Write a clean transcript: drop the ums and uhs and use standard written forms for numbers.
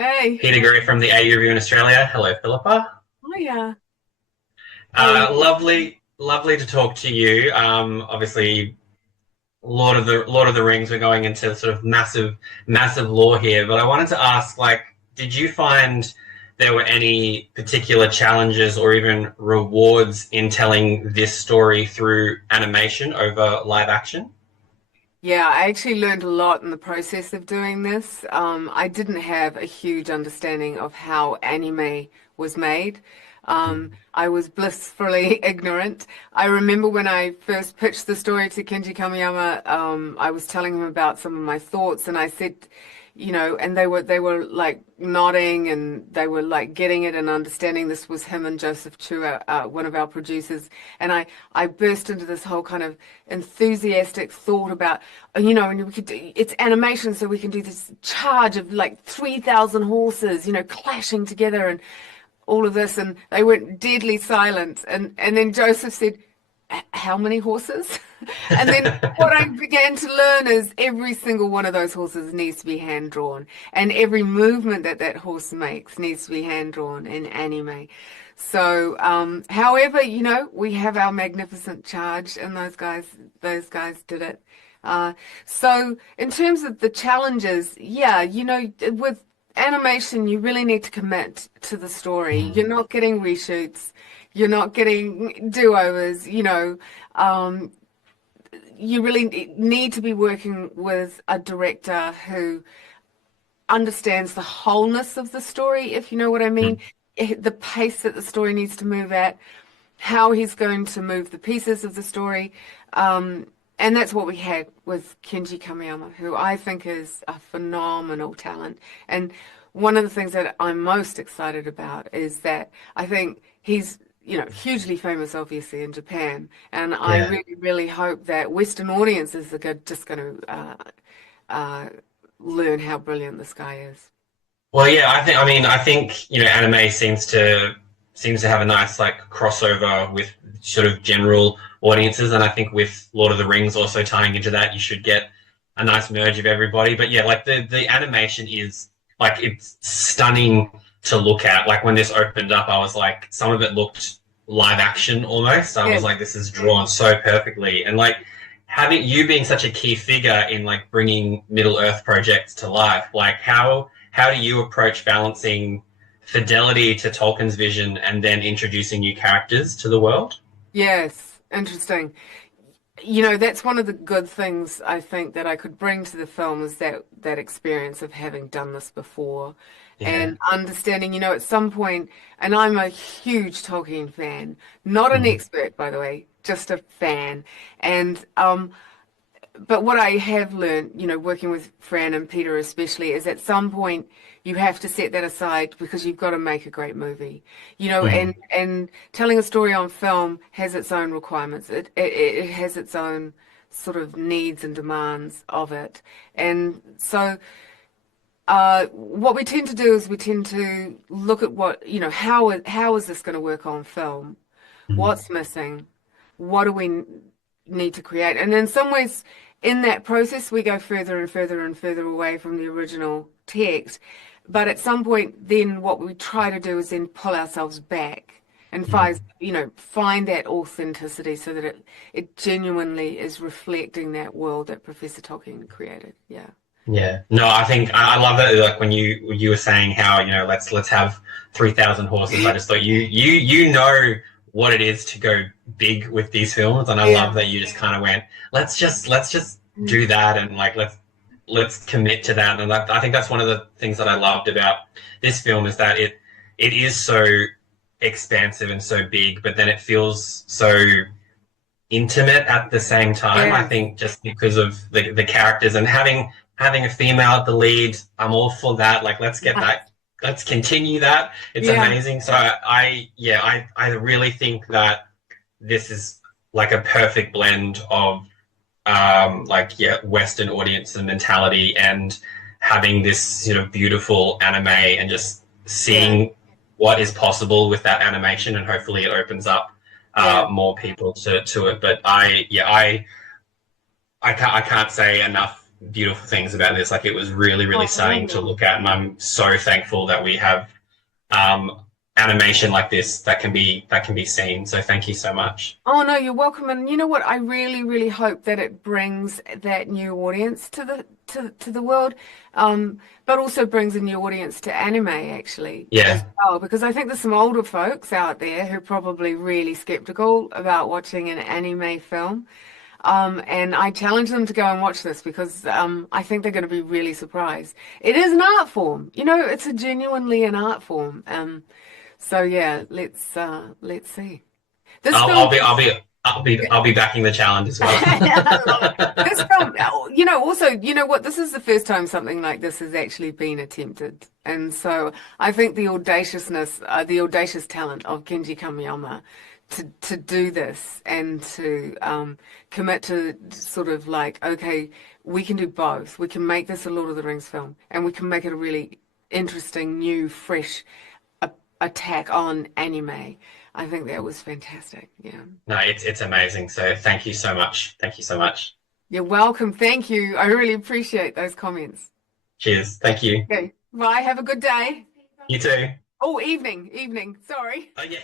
Hey. Peter Gray from the AU Review in Australia. Hello, Philippa. Oh yeah. How are you? Lovely to talk to you. Obviously, Lord of the Rings. We're going into sort of massive lore here. But I wanted to ask, did you find there were any particular challenges or even rewards in telling this story through animation over live action? Yeah, I actually learned a lot in the process of doing this. I didn't have a huge understanding of how anime was made. I was blissfully ignorant. I remember when I first pitched the story to Kenji Kamiyama, I was telling him about some of my thoughts, and I said, and they were like nodding, and they were like getting it and understanding. This was him and Joseph Chu, one of our producers, and I burst into this whole kind of enthusiastic thought about, and we could do, it's animation, so we can do this charge of like 3,000 horses, clashing together and all of this, and they went deadly silent, and then Joseph said, how many horses? And then what I began to learn is every single one of those horses needs to be hand drawn, and every movement that that horse makes needs to be hand drawn in anime. So, however, we have our magnificent charge, and those guys did it. So in terms of the challenges, yeah, with animation, you really need to commit to the story. You're not getting reshoots. You're not getting do-overs, you really need to be working with a director who understands the wholeness of the story, if you know what I mean, the pace that the story needs to move at, how he's going to move the pieces of the story. And that's what we had with Kenji Kamiyama, who I think is a phenomenal talent. And one of the things that I'm most excited about is that I think he's hugely famous, obviously, in Japan. And I Yeah. really, really hope that Western audiences are just going to learn how brilliant this guy is. Well, yeah, I think anime seems to have a nice crossover with sort of general audiences, and I think with Lord of the Rings also tying into that, you should get a nice merge of everybody. But yeah, the animation is it's stunning to look at. Like when this opened up, I was like, some of it looked live action almost. I was Yes. like, this is drawn so perfectly, and having you being such a key figure in bringing Middle Earth projects to life, how do you approach balancing fidelity to Tolkien's vision and then introducing new characters to the world? Yes. Interesting. That's one of the good things I think that I could bring to the film is that experience of having done this before Yeah. and understanding, at some point, and I'm a huge Tolkien fan, not an Mm. expert, by the way, just a fan. And but what I have learned, working with Fran and Peter especially, is at some point you have to set that aside because you've got to make a great movie. Mm. And telling a story on film has its own requirements. It has its own sort of needs and demands of it. And so what we tend to do is we tend to look at how is this going to work on film? Mm. What's missing? What do we need to create? And in some ways, in that process, we go further and further and further away from the original text. But at some point, then what we try to do is then pull ourselves back and Mm. find that authenticity so that it genuinely is reflecting that world that Professor Tolkien created. Yeah. Yeah. No, I think I love that. Like when you were saying how let's have 3,000 horses. I just thought you know what it is to go big with these films, and I Yeah. love that you just kind of went let's just do that, and let's commit to that. And I think that's one of the things that I loved about this film is that it is so expansive and so big, but then it feels so intimate at the same time. I Yeah. think just because of the characters and having a female at the lead, I'm all for that. Let's get that. Let's continue that. It's Yeah. amazing. So I really think that this is like a perfect blend of Western audience and mentality and having this sort of beautiful anime and just Yeah. seeing what is possible with that animation, and hopefully it opens up Yeah. more people to it. But I can't say enough beautiful things about this. Like, it was really, really Oh, stunning to really? look at, and I'm so thankful that we have animation like this that can be seen. So thank you so much. Oh no, you're welcome. And you know what? I really, really hope that it brings that new audience to the world, but also brings a new audience to anime actually as Yeah, well. Because I think there's some older folks out there who are probably really skeptical about watching an anime film. And I challenge them to go and watch this because I think they're going to be really surprised. It is an art form, you know, it's a genuinely an art form. So yeah, let's see. This I'll, film, I'll be I'll be I'll be backing the challenge as well. I love it. This film, you know, also, you know what? This is the first time something like this has actually been attempted, and so I think the audaciousness, the audacious talent of Kenji Kamiyama to do this and to commit to sort of like, okay, we can do both. We can make this a Lord of the Rings film, and we can make it a really interesting, new, fresh attack on anime. I think that was fantastic. Yeah. No, it's amazing. So thank you so much. Thank you so much. You're welcome. Thank you. I really appreciate those comments. Cheers. Thank you. Okay. Bye. Have a good day. You too. Oh, evening. Evening. Sorry. Oh yeah.